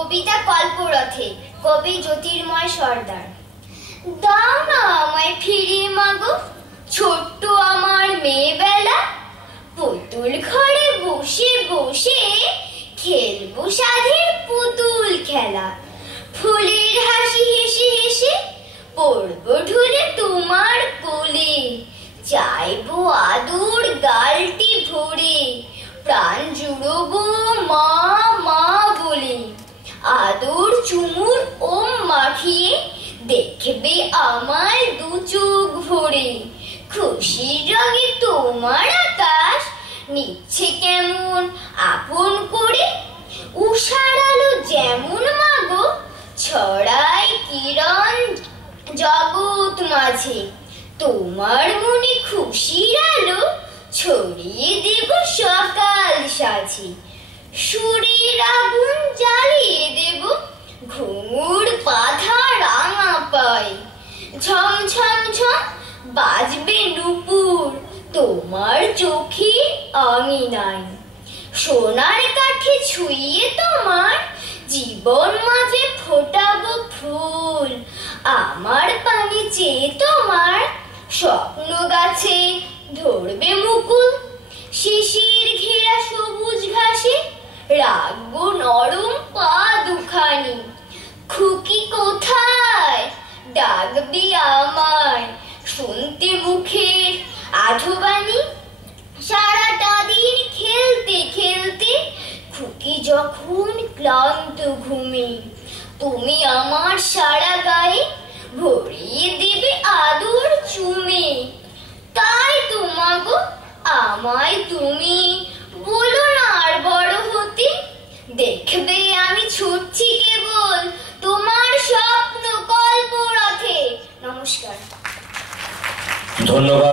কবিতা কল্পরথে, কবি জ্যোতির্ময় সর্দার। দাও না আমায় ফিরিয়ে মাগো ছোট্ট আমার মেয়েবেলা, পুতুল ঘরে বসে বসে খেলবো সাধের পুতুল খেলা। ফুলের হাসি হেসে হেসে পড়বো ঢুলে তোমার কোলে, চাইবো আদর গালটি ভরে, প্রাণ জুড়বো মা মা বলে। আদর চুমুর ওম মাখিয়ে দেখবে আমায় দু চোখ ভরে। খুশির রঙে তোমার আকাশ নিচ্ছে কেমন আপন করে, উষার আলো যেমন মাগো ছড়ায় কিরণ জগৎ মাঝে। তোমার মনে খুশির আলো ছড়িয়ে দেব সকাল সাজে। সুরের আগুন জ্বালিয়ে দেব ঘুঙুর বাঁধা রাঙা পায়, ঝম ঝম ঝম বাজবে নুপুর তোমার চোখে আঙিনায়। সোনার কাঠে ছুঁয়ে তোমার জীবন মাঝে ফোটাবো ফুল, আমার পানে চেয়ে তোমার স্বপ্ন গাছে ধরবে মুকুল। শিশির ঘেরা সবুজ ঘাসে রাখবো নরম পা দুখানি, খুকি কোথায় ডাকবি আমায় শুনতে মুখের আধবানি। সারাটা দিন খেলতে খেলতে খুকি যখন ক্লান্ত ঘুমে, তুমি আমার সারা গায়ে ভরিয়ে দেবে আদর চুমে। তাই তোমাগো আমায় তুমি বলো না আর বড় হতে, দেখবে আমি ছুটছি কেবল তোমার স্বপ্ন কল্পরথে। নমস্কার। ধন্যবাদ।